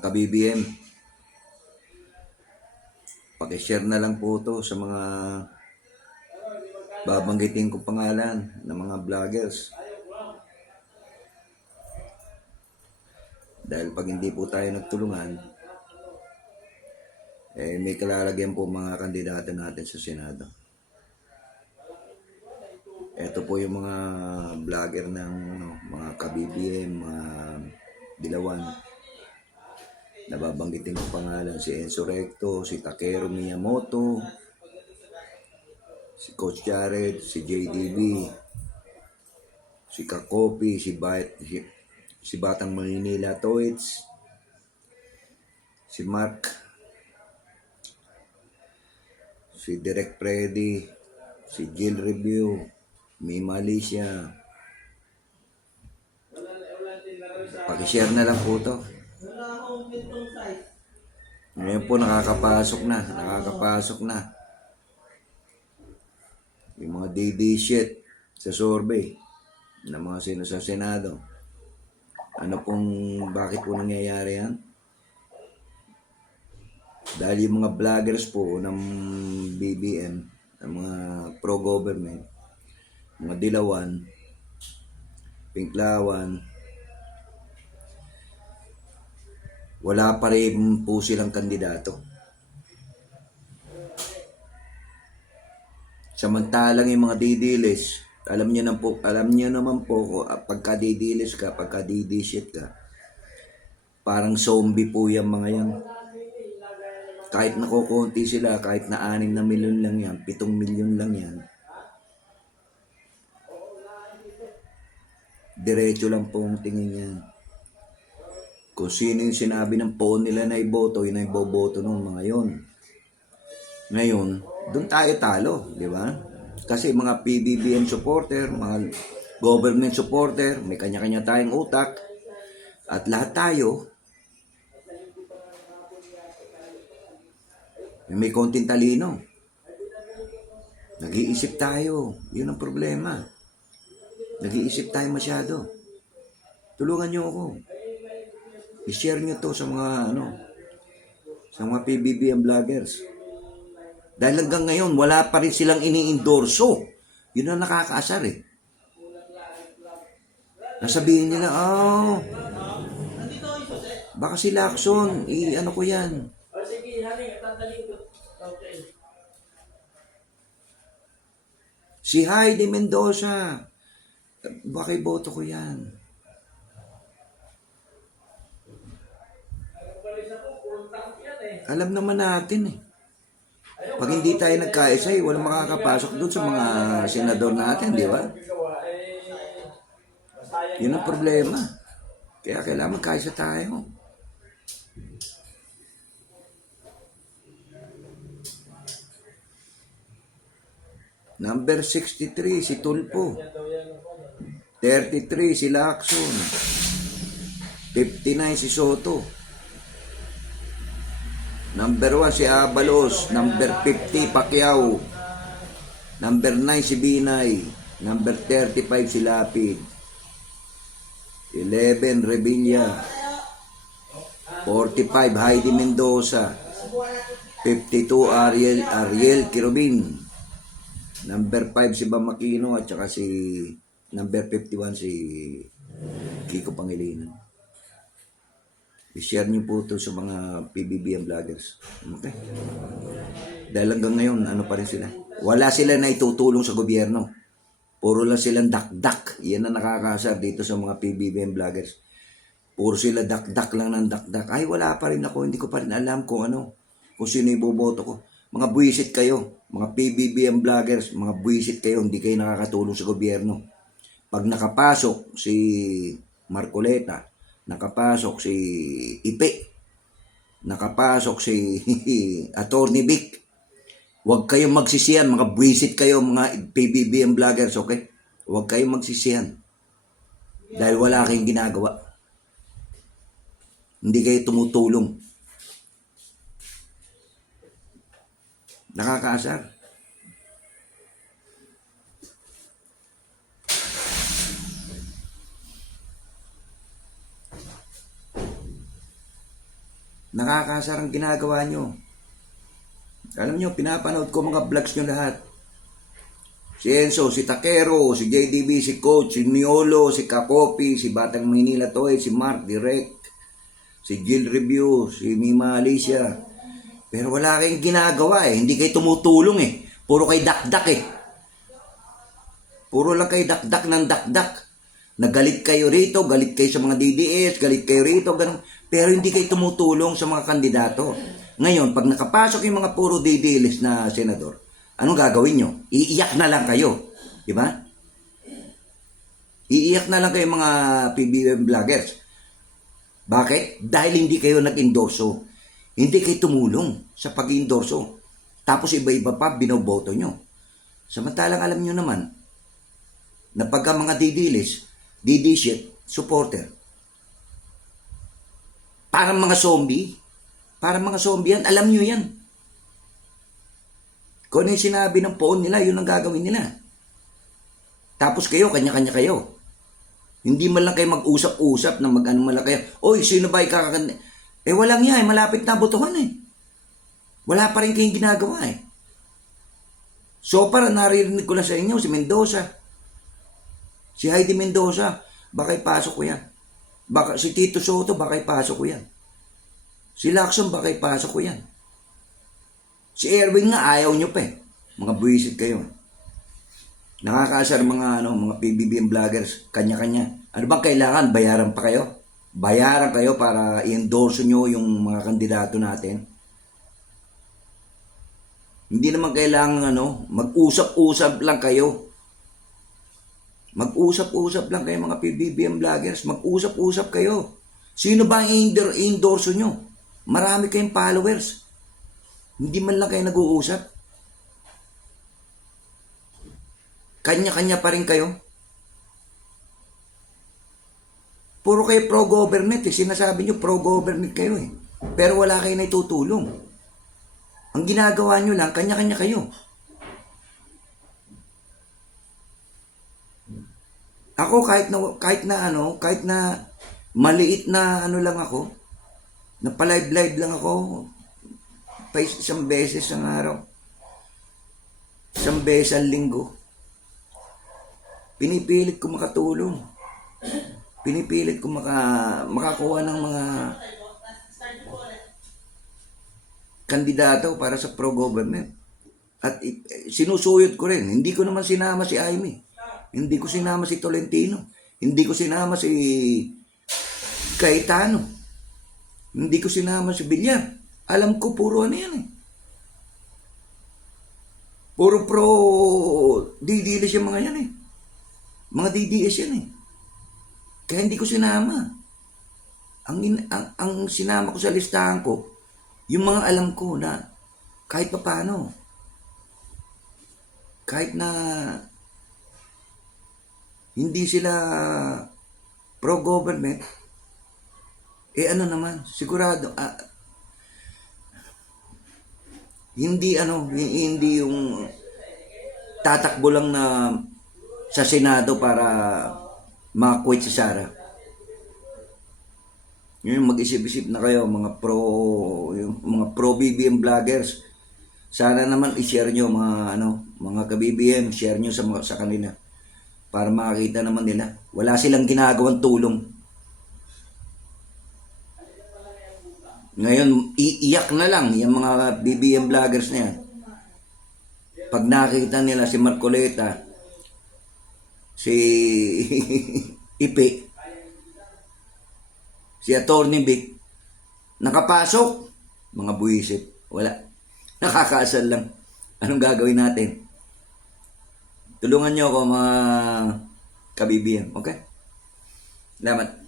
ka-BBM. Pakishare na lang po ito sa mga babanggitin ko pangalan ng mga vloggers. Dahil pag hindi po tayo nagtulungan, may kalalagyan po mga kandidato natin sa Senado. Ito po yung mga vlogger ng mga ka-BBM, mga dilawan. Nababanggitin ko pangalan si Enzo Recto, si Takeru Miyamoto, si Coach Jared, si JDB, si Kakopi, si Batang Manila Toits, si Mark, si Direk Freddy, si Jill Review, Mi Malicia. Pakishare na lang po ito. Ngayon po nakakapasok na. Yung mga DD shit sa survey ng mga sino sa Senado. Bakit po nangyayari yan? Dahil yung mga vloggers po ng BBM, ng mga pro-government, mga dilawan, pinklawan, wala pa rin po silang kandidato. Samantalang yung mga didilis, alam niyo naman po pagka didilis ka, pagka didishit ka, parang zombie po yung mga yan. Kahit nakukunti sila, kahit na 6 na milyon lang yan, 7 milyon lang yan, diretso lang po ang tingin yan. Kung sino yung sinabi ng phone nila na iboto, yun ang iboboto ng mga yon. Ngayon, doon tayo talo, di ba? Kasi mga PBBM supporter, mga government supporter, may kanya-kanya tayong utak, at lahat tayo, may konting talino. Nag-iisip tayo, yun ang problema. Nag-iisip tayo masyado. Tulungan nyo ako. I-share nyo to sa mga PBBM vloggers. Dahil hanggang ngayon, wala pa rin silang ini-endorso. Yun ang nakakaasar eh. Nasabihin nila, baka si Lacson, ko yan. Si Heidi Mendoza, baka iboto ko yan. Alam naman natin eh. Pag hindi tayo nagkaisa, walang makakapasok doon sa mga senador natin, di ba? Yun ang problema. Kaya kailangan magkaisa tayo. Number 63, si Tulpo. 33, si Lacson. 59, si Soto. Number 1, si Abalos. Number 50, Pacquiao. Number 9, si Binay. Number 35, si Lapid. 11, Revilla. 45, Heidi Mendoza. 52, Ariel Kirubin. Number 5, si Bam Aquino. At saka number 51, si Kiko Pangilinan. I-share niyo po ito sa mga PBBM vloggers. Okay? Dahil hanggang ngayon, pa rin sila? Wala sila na itutulong sa gobyerno. Puro lang silang dakdak. Yan ang nakakasar dito sa mga PBBM vloggers. Puro sila dakdak lang ng dakdak. Ay, wala pa rin ako. Hindi ko pa rin alam kung sino iboboto ko. Mga buwisit kayo. Mga PBBM vloggers, mga buwisit kayo. Hindi kayo nakakatulong sa gobyerno. Pag nakapasok si Marcoleta, nakapasok si Ipe, nakapasok si Attorney Vic, huwag kayong magsisihan, mga buwisit kayo, mga PBBM vloggers, okay? Huwag kayong magsisihan. Dahil wala kayong ginagawa. Hindi kayo tumutulong. Nakakaasar. Nakakasar ang ginagawa nyo. Alam nyo, pinapanood ko mga vlogs nyo lahat. Si Enzo, si Takero, si JDB, si Coach, si Niolo, si Kakopi, si Batang Maynila Toy, si Mark Direct, si Jill Review, si Mima Alicia. Pero wala kayong ginagawa eh. Hindi kayo tumutulong eh. Puro kayo dakdak eh. Puro lang kayo dakdak ng dakdak. Nagalit kayo rito, galit kayo sa mga DDS, galit kayo rito, ganun. Pero hindi kayo tumutulong sa mga kandidato. Ngayon, pag nakapasok yung mga puro DDS na senador, anong gagawin nyo? Iiyak na lang kayo. Di ba? Iiyak na lang kayo mga PBBM vloggers. Bakit? Dahil hindi kayo nag-endorso. Hindi kayo tumulong sa pag-endorso. Tapos iba-iba pa, binoboto nyo. Samantalang alam nyo naman, na pagka mga DD-shit, supporter, parang mga zombie yan, alam nyo yan. Kung ano yung sinabi ng phone nila, yun ang gagawin nila. Tapos kayo, kanya-kanya kayo. Hindi man lang kayo mag-usap-usap na mag-ano man lang kayo. Oy, sino ba ikakakanda? Eh walang yan, malapit na botohan eh. Wala pa rin kayong ginagawa eh. So para naririnig ko lang sa inyo, si Mendoza. Si Heidi Mendoza, baka ipasok ko yan. Baka, si Tito Soto, baka ipasok ko yan. Si Lacson, baka ipasok ko yan. Si Erwin nga, ayaw nyo pa eh. Mga buwisit kayo. Nakakaasar mga PBBM vloggers, kanya-kanya. Ano bang kailangan? Bayaran pa kayo? Bayaran kayo para i-endorse nyo yung mga kandidato natin? Hindi naman kailangan mag-usap-usap lang kayo. Mag-usap-usap lang kayo mga PBBM vloggers. Mag-usap-usap kayo. Sino ba ang i-endorse nyo? Marami kayong followers. Hindi man lang kayo nag-uusap. Kanya-kanya pa rin kayo. Puro kayo pro-government eh. Sinasabi nyo pro-government kayo eh. Pero wala kayo na itutulong. Ang ginagawa nyo lang, kanya-kanya kayo. Ako kahit na maliit na lang ako, na pa-live lang ako, isang beses ang araw, isang beses ang linggo, pinipilit ko makatulong. Pinipilit ko makakuha ng mga kandidato para sa pro-government. At sinusuyod ko rin. Hindi ko naman sinama si Aimee. Hindi ko sinama si Tolentino. Hindi ko sinama si Cayetano. Hindi ko sinama si Villar. Alam ko puro ano yan eh. Puro pro DDS yung mga yan eh. Mga DDS yan eh. Kaya hindi ko sinama. Ang sinama ko sa listahan ko, yung mga alam ko na kahit paano, kahit na hindi sila pro-government, naman, sigurado, hindi yung tatakbo lang na sa Senado para ma-quit si Sara. Yung mag-isip-isip na kayo, mga pro-BBM vloggers. Sana naman i-share nyo mga ka-BBM, share nyo sa kanila para makakita naman nila. Wala silang ginagawang tulong. Ngayon, iiyak na lang yung mga BBM vloggers na yan. Pag nakita nila si Marcoleta, si Ipe, si Atty. Vic, nakapasok, mga buwisit, wala. Nakakaasal lang. Anong gagawin natin? Tulungan nyo ako mga ka-BBM, okay? Salamat.